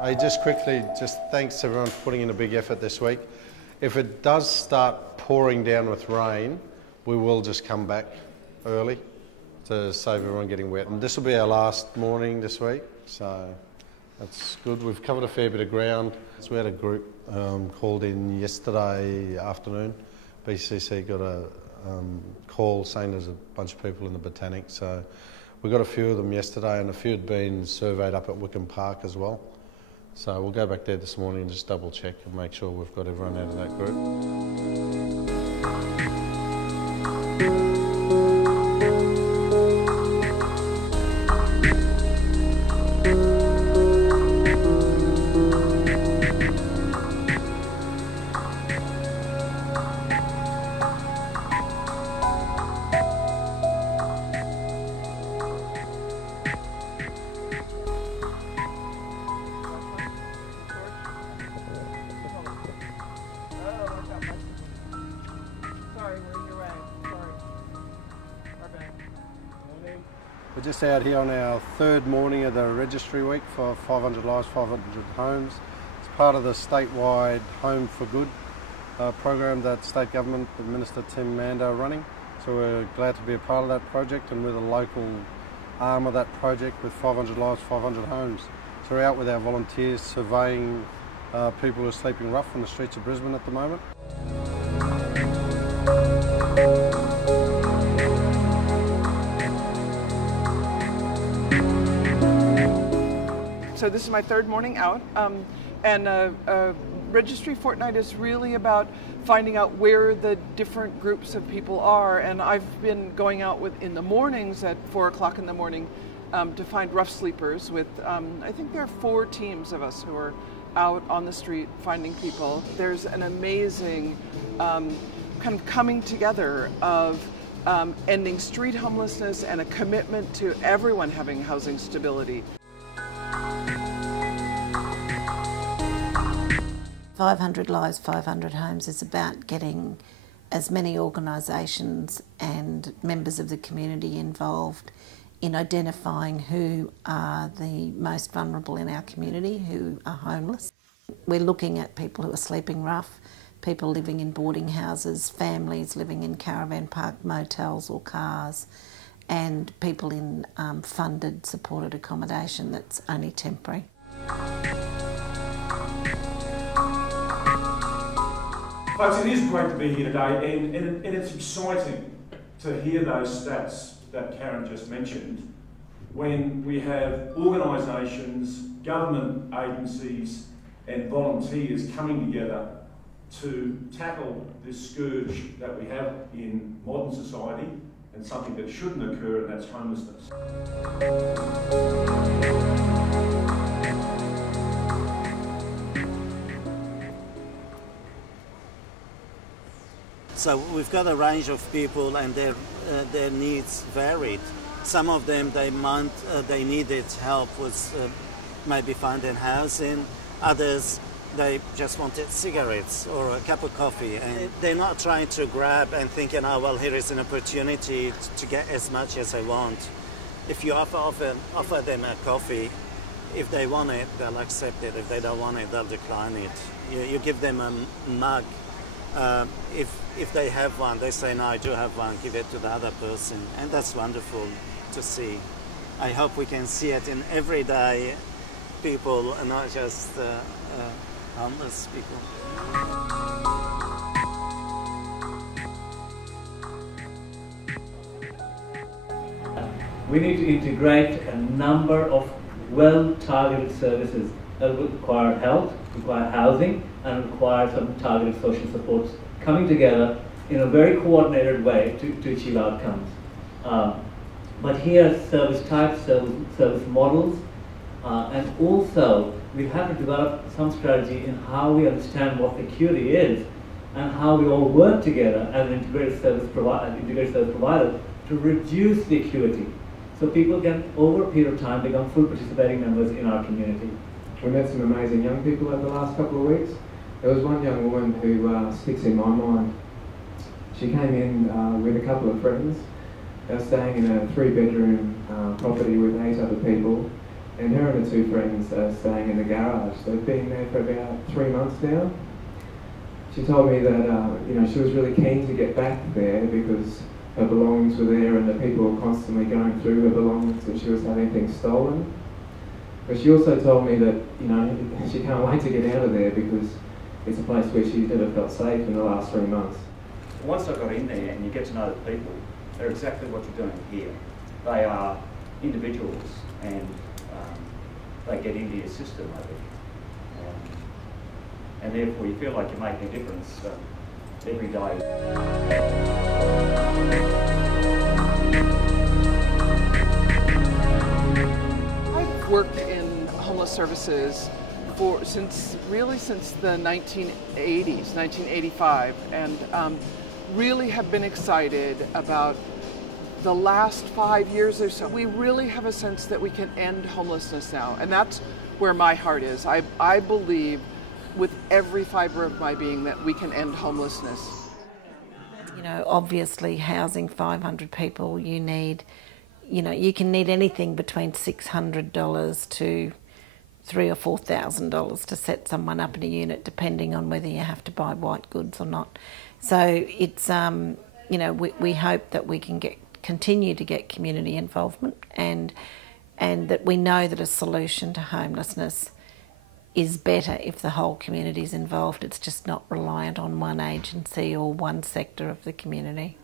Just quickly, thanks everyone for putting in a big effort this week. If it does start pouring down with rain, we will just come back early to save everyone getting wet. And this will be our last morning this week, so that's good. We've covered a fair bit of ground. So we had a group called in yesterday afternoon. BCC got a call saying there's a bunch of people in the Botanic, so we got a few of them yesterday, and a few had been surveyed up at Wickham Park as well. So we'll go back there this morning and just double check and make sure we've got everyone out of that group. We're just out here on our third morning of the registry week for 500 Lives, 500 Homes. It's part of the statewide Home for Good program that state government, the Minister Tim Manda are running. So we're glad to be a part of that project, and we're the local arm of that project with 500 Lives, 500 Homes. So we're out with our volunteers surveying people who are sleeping rough on the streets of Brisbane at the moment. So this is my third morning out, and Registry Fortnight is really about finding out where the different groups of people are, and I've been going out in the mornings at 4 o'clock in the morning to find rough sleepers with, I think there are 4 teams of us who are out on the street finding people. There's an amazing kind of coming together of ending street homelessness and a commitment to everyone having housing stability. 500 Lives, 500 Homes is about getting as many organisations and members of the community involved in identifying who are the most vulnerable in our community, who are homeless. We're looking at people who are sleeping rough, people living in boarding houses, families living in caravan park motels or cars, and people in funded, supported accommodation that's only temporary. Folks, it is great to be here today, and it's exciting to hear those stats that Karen just mentioned when we have organisations, government agencies and volunteers coming together to tackle this scourge that we have in modern society, and something that shouldn't occur, and that's homelessness. So we've got a range of people, and their needs varied. Some of them they needed help with maybe finding housing. Others they just wanted cigarettes or a cup of coffee, and they're not trying to grab and thinking, oh well, here is an opportunity to get as much as I want. If you offer them a coffee, if they want it, they'll accept it. If they don't want it, they'll decline it. You give them a mug. If they have one, they say, no, I do have one, give it to the other person. And that's wonderful to see. I hope we can see it in everyday people and not just homeless people. We need to integrate a number of well-targeted services that require health, require housing, and require some targeted social supports coming together in a very coordinated way to achieve outcomes. But here, service types, service models, and also we have to develop some strategy in how we understand what security is and how we all work together as an integrated service provider to reduce the acuity, so people can, over a period of time, become full participating members in our community. We met some amazing young people over the last couple of weeks. There was one young woman who sticks in my mind. She came in with a couple of friends. They were staying in a 3-bedroom property with 8 other people, and her and her two friends are staying in the garage. They've been there for about 3 months now. She told me that she was really keen to get back there because her belongings were there and the people were constantly going through her belongings and she was having things stolen. But she also told me that she can't wait to get out of there because it's a place where she's never felt safe in the last 3 months. Once I got in there and you get to know the people, they're exactly what you're doing here. They are individuals and they get into your system, I think. And therefore you feel like you're making a difference every day. I've worked in homeless services since the 1980s, 1985, and really have been excited about the last 5 years or so. We really have a sense that we can end homelessness now, and that's where my heart is. I believe with every fibre of my being that we can end homelessness. Obviously housing 500 people, you can need anything between $600 to $3,000 or $4,000 to set someone up in a unit, depending on whether you have to buy white goods or not. So it's, we hope that we can continue to get community involvement and that we know that a solution to homelessness is better if the whole community is involved. It's just not reliant on one agency or one sector of the community.